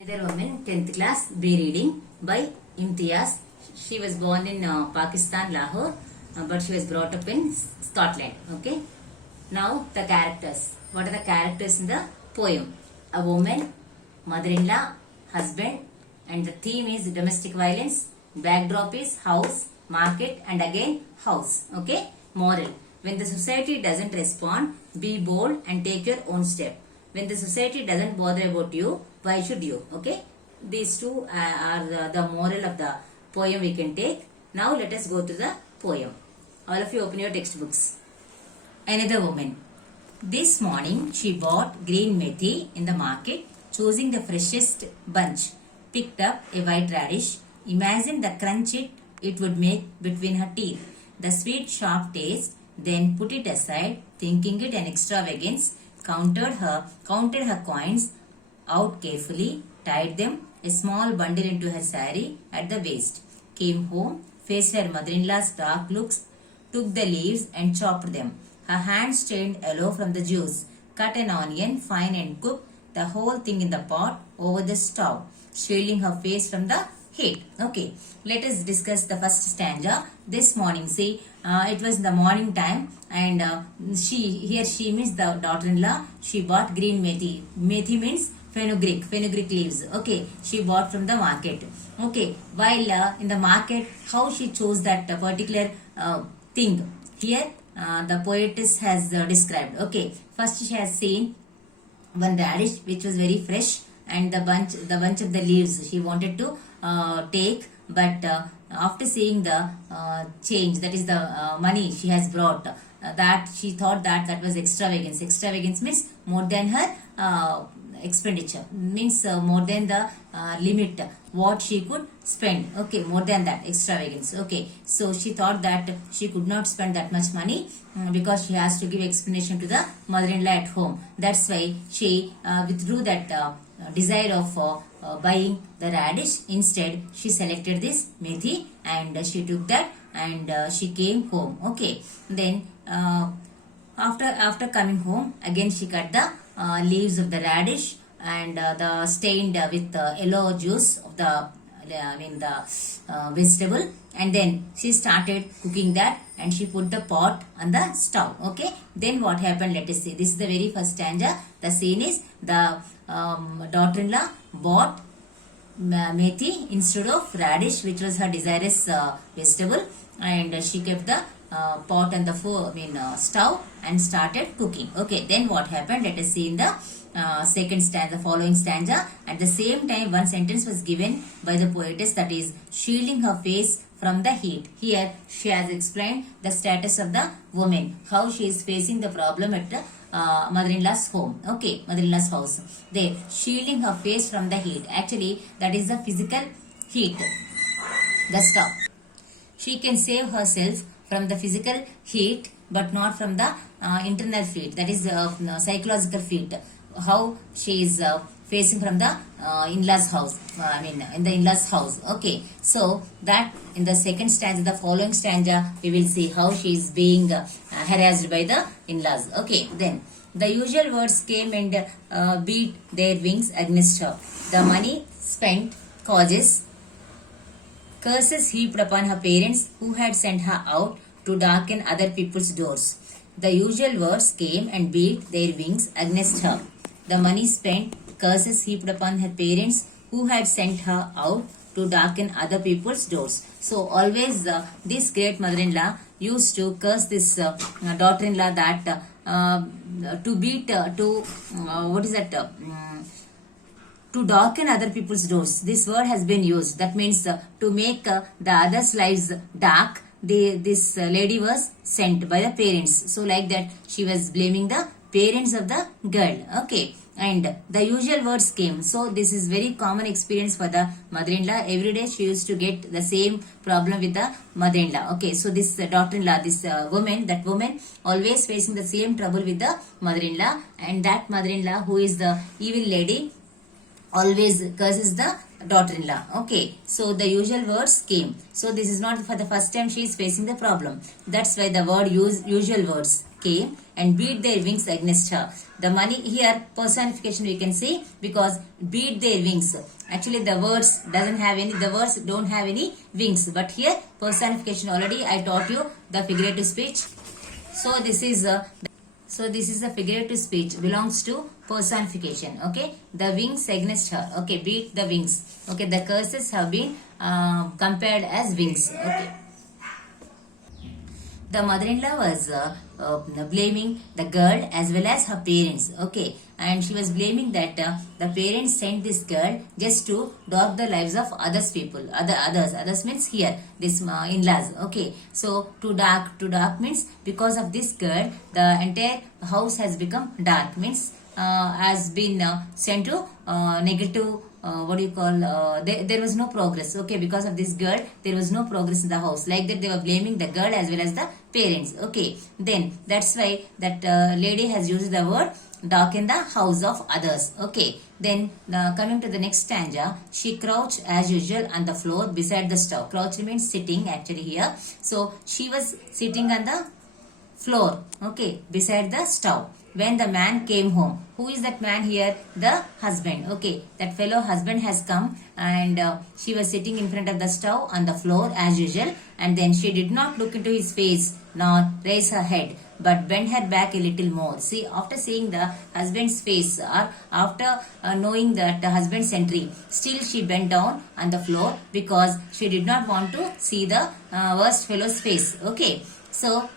Another woman, 10th class, B reading by Imtiaz. She was born in Pakistan, Lahore, but she was brought up in Scotland. Okay. Now the characters. What are the characters in the poem? A woman, mother-in-law, husband, and the theme is domestic violence. Backdrop is house, market, and again house. Okay. Moral. When the society doesn't respond, be bold and take your own step. When the society doesn't bother about you, why should you? Okay. These two are the moral of the poem we can take. Now let us go to the poem. All of you open your textbooks. Another woman. This morning she bought green methi in the market, choosing the freshest bunch. Picked up a white radish. Imagined the crunch it would make between her teeth. The sweet sharp taste. Then put it aside, thinking it an extravagance. Counted her coins out carefully, tied them, a small bundle into her saree at the waist. Came home, faced her mother-in-law's dark looks, took the leaves and chopped them. Her hands stained yellow from the juice. Cut an onion fine and cooked the whole thing in the pot over the stove, shielding her face from the heat. Okay, let us discuss the first stanza. This morning, see, it was the morning time, and she means the daughter-in-law. She bought green methi. Methi means fenugreek leaves. Okay, she bought from the market. Okay, while in the market, how she chose that particular thing. Here, the poetess has described. Okay, first she has seen one radish which was very fresh, and the bunch of the leaves she wanted to take, but after seeing the change, that is the money she has brought, that she thought that was extravagance. Extravagance means more than her expenditure, means more than the limit what she could spend. Okay, more than that, extravagance. Okay, so she thought that she could not spend that much money because she has to give explanation to the mother-in-law at home. That's why she withdrew that desire of buying the radish. Instead, she selected this methi and she took that and she came home. Okay, then after coming home, again she cut the leaves of the radish and the stained with yellow juice of the vegetable, and then she started cooking that and she put the pot on the stove. Okay, then what happened, let us see. This is the very first stanza. The scene is the daughter-in-law bought methi instead of radish, which was her desirous vegetable, and she kept the pot on the stove and started cooking. Okay, then what happened, let us see in the second stanza, following stanza. At the same time, one sentence was given by the poetess, that is shielding her face from the heat. Here she has explained the status of the woman, how she is facing the problem at the mother-in-law's home. Okay, mother-in-law's house. There, shielding her face from the heat. Actually, that is the physical heat, the stuff. She can save herself from the physical heat, but not from the internal heat, that is psychological heat. How she is facing from the in-laws house, in the in-laws house. Okay, so that in the second stanza, the following stanza, we will see how she is being harassed by the in-laws. Okay, then the usual words came and beat their wings against her. The money spent causes curses heaped upon her parents who had sent her out to darken other people's doors. The usual words came and beat their wings against her. The money spent, curses heaped upon her parents who had sent her out to darken other people's doors. So always this great mother-in-law used to curse this daughter-in-law that to beat, to darken other people's doors. This word has been used. That means to make the others' lives dark. This lady was sent by the parents. So like that, she was blaming the parents of the girl. Okay, and the usual words came. So this is very common experience for the mother-in-law. Every day she used to get the same problem with the mother-in-law. Okay, so this daughter-in-law, this that woman always facing the same trouble with the mother-in-law, and that mother-in-law who is the evil lady always curses the daughter-in-law. Okay, so the usual words came. So this is not for the first time she is facing the problem. That's why the word usual words. came and beat their wings against her. The money here personification we can see, because beat their wings. Actually the words don't have any wings, but here personification already I taught you the figurative speech. So this is the figurative speech belongs to personification. Okay, the wings against her. Okay, beat the wings. Okay, the curses have been compared as wings. Okay. The mother-in-law was blaming the girl as well as her parents. Okay, and she was blaming that the parents sent this girl just to dark the lives of others people. Others means here this in-laws. Okay, so to dark means because of this girl the entire house has become dark, means has been sent to negative. There was no progress. Okay, because of this girl there was no progress in the house. Like that they were blaming the girl as well as the parents. Okay, then that's why that lady has used the word dark in the house of others. Okay, then coming to the next stanza, she crouched as usual on the floor beside the stove. Crouch means sitting actually here. So she was sitting on the floor, okay, beside the stove when the man came home. Who is that man here? The husband. Okay, that fellow husband has come, and she was sitting in front of the stove on the floor as usual, and then she did not look into his face nor raise her head, but bent her back a little more. See, after seeing the husband's face, or after knowing that the husband's entry, still she bent down on the floor because she did not want to see the worst fellow's face. Okay, so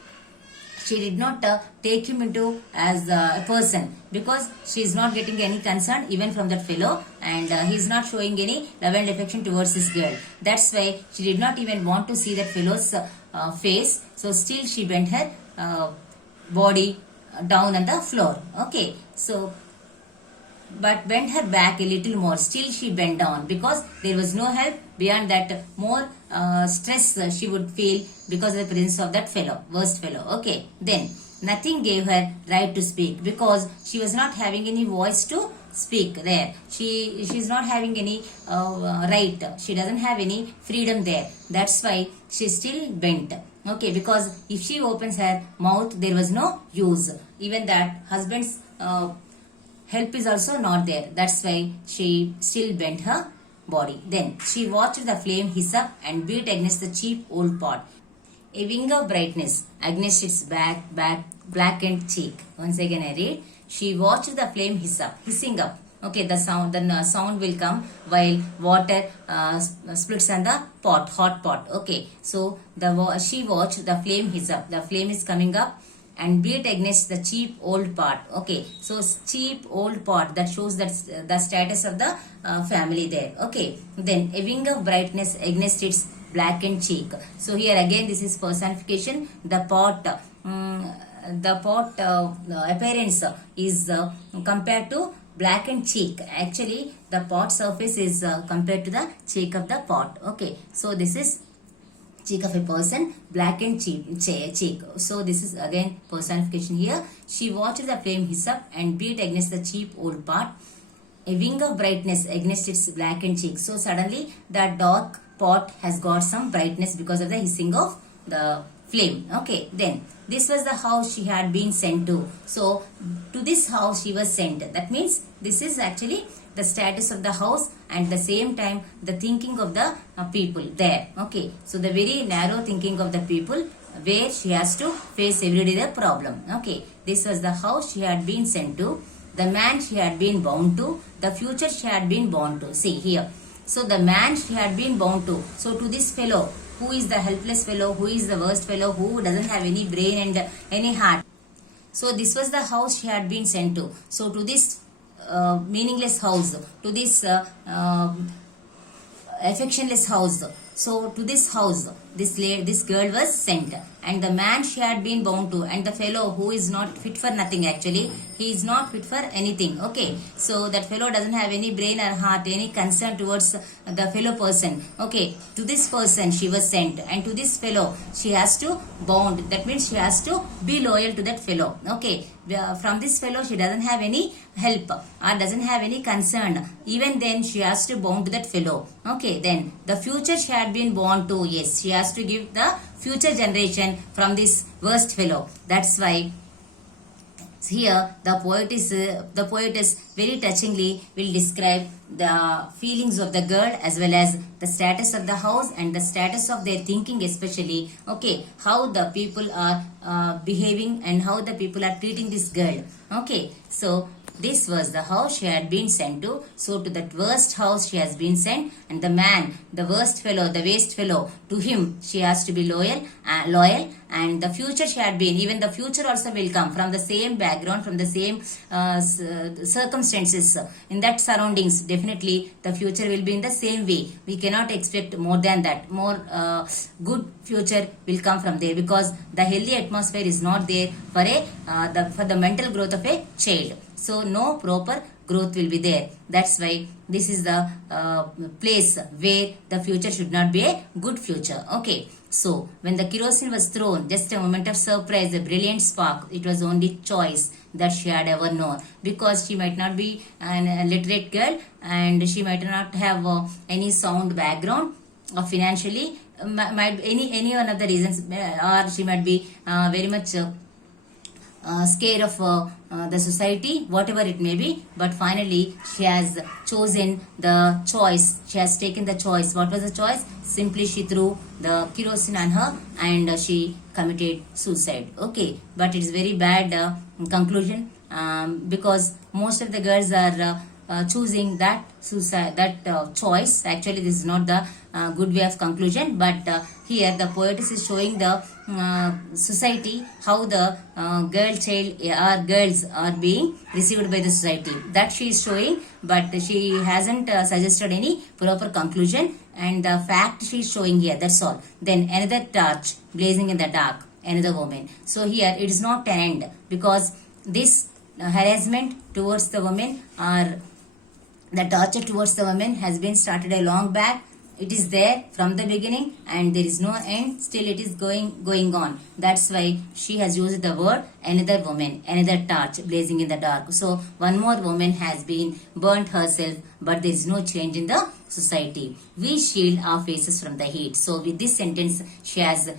she did not take him into as a person, because she is not getting any concern even from that fellow, and he is not showing any love and affection towards this girl. That's why she did not even want to see that fellow's face. So still she bent her body down on the floor. Okay, so but bent her back a little more. Still she bent down because there was no help beyond that. More stress she would feel because of the presence of that fellow, worst fellow. Okay, then nothing gave her right to speak, because she was not having any voice to speak there. She's not having any right. She doesn't have any freedom there. That's why she still bent. Okay, because if she opens her mouth, there was no use. Even that husband's help is also not there. That's why she still bent her body. Then she watched the flame hiss up and beat against the cheap old pot. A wing of brightness against its blackened cheek. Once again I read. She watched the flame hissing up. Okay, the sound will come while water splits on the hot pot. Okay, so she watched the flame hiss up. The flame is coming up and beat against the cheap old pot. Okay, so cheap old pot, that shows that the status of the family there. Okay, then a wing of brightness against its blackened cheek. So here again this is personification. The pot appearance is compared to blackened cheek. Actually the pot surface is compared to the cheek of the pot. Okay, so this is cheek of a person, blackened cheek. So this is again personification here. She watched the flame hiss up and beat against the cheap old pot. A wing of brightness against its blackened cheek. So suddenly the dark pot has got some brightness because of the hissing of the flame. Okay, then this was the house she had been sent to. So to this house she was sent. That means this is actually the status of the house, and the same time the thinking of the people there. Okay, so the very narrow thinking of the people where she has to face every day the problem. Okay, this was the house she had been sent to, the man she had been bound to, the future she had been born to. See here, so the man she had been bound to. So to this fellow, who is the helpless fellow, who is the worst fellow, who doesn't have any brain and any heart. So this was the house she had been sent to. So to this meaningless house, to this affectionless house. So to this house, this girl was sent, and the man she had been bound to, and the fellow who is not fit for nothing. Actually, he is not fit for anything. Okay, so that fellow doesn't have any brain or heart, any concern towards the fellow person. Okay, to this person she was sent, and to this fellow she has to bound. That means she has to be loyal to that fellow. Okay, from this fellow she doesn't have any help or doesn't have any concern. Even then she has to bound to that fellow. Okay, then the future she had been born to. Yes, she has to give the future generation from this worst fellow. That's why Here the poetess very touchingly will describe the feelings of the girl as well as the status of the house and the status of their thinking, especially okay, how the people are behaving and how the people are treating this girl. Okay, so this was the house she had been sent to. So to that worst house she has been sent, and the man, the worst fellow, the waste fellow, to him she has to be loyal. And the future she had been, even the future also will come from the same background, from the same circumstances, in that surroundings. Definitely the future will be in the same way. We cannot expect more than that. More good future will come from there, because the healthy atmosphere is not there for for the mental growth of a child. So no proper growth will be there. That's why this is the place where the future should not be a good future. Okay. So when the kerosene was thrown, just a moment of surprise, a brilliant spark. It was only choice that she had ever known, because she might not be a literate girl and she might not have any sound background or financially, might any one of the reasons, or she might be very much scared of the society, whatever it may be. But finally she has chosen the choice. She has taken the choice. What was the choice? Simply she threw the kerosene on her and she committed suicide. Okay, but it's very bad conclusion, because most of the girls are choosing that suicide, that choice. Actually this is not the good way of conclusion, but here the poetess is showing the society, how the child or girls are being received by the society. That she is showing, but she hasn't suggested any proper conclusion, and the fact she is showing here, that's all. Then another torch blazing in the dark, another woman. So here it is not an end, because this harassment towards the women, or the torture towards the women, has been started a long back. It is there from the beginning and there is no end. Still it is going on. That's why she has used the word another woman, another torch blazing in the dark. So one more woman has been burnt herself, but there is no change in the society. We shield our faces from the heat. So with this sentence she has the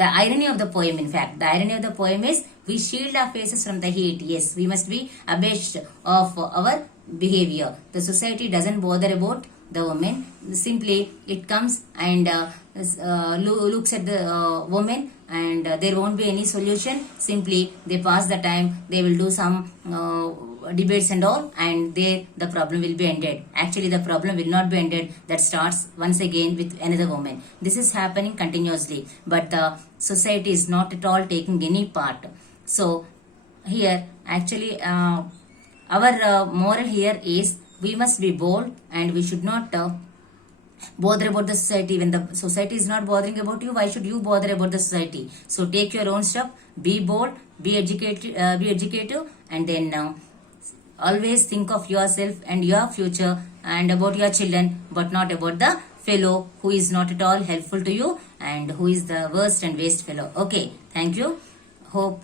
irony of the poem. In fact, the irony of the poem is, we shield our faces from the heat. Yes, we must be abashed of our behavior. The society doesn't bother about the woman. Simply it comes and looks at the woman, and there won't be any solution. Simply they pass the time, they will do some debates and all, and there the problem will be ended. Actually the problem will not be ended. That starts once again with another woman. This is happening continuously, but the society is not at all taking any part. So here actually our moral here is, we must be bold and we should not bother about the society. When the society is not bothering about you, why should you bother about the society? So take your own step, be bold, be educative, and then always think of yourself and your future and about your children, but not about the fellow who is not at all helpful to you and who is the worst and waste fellow. Okay, thank you. Hope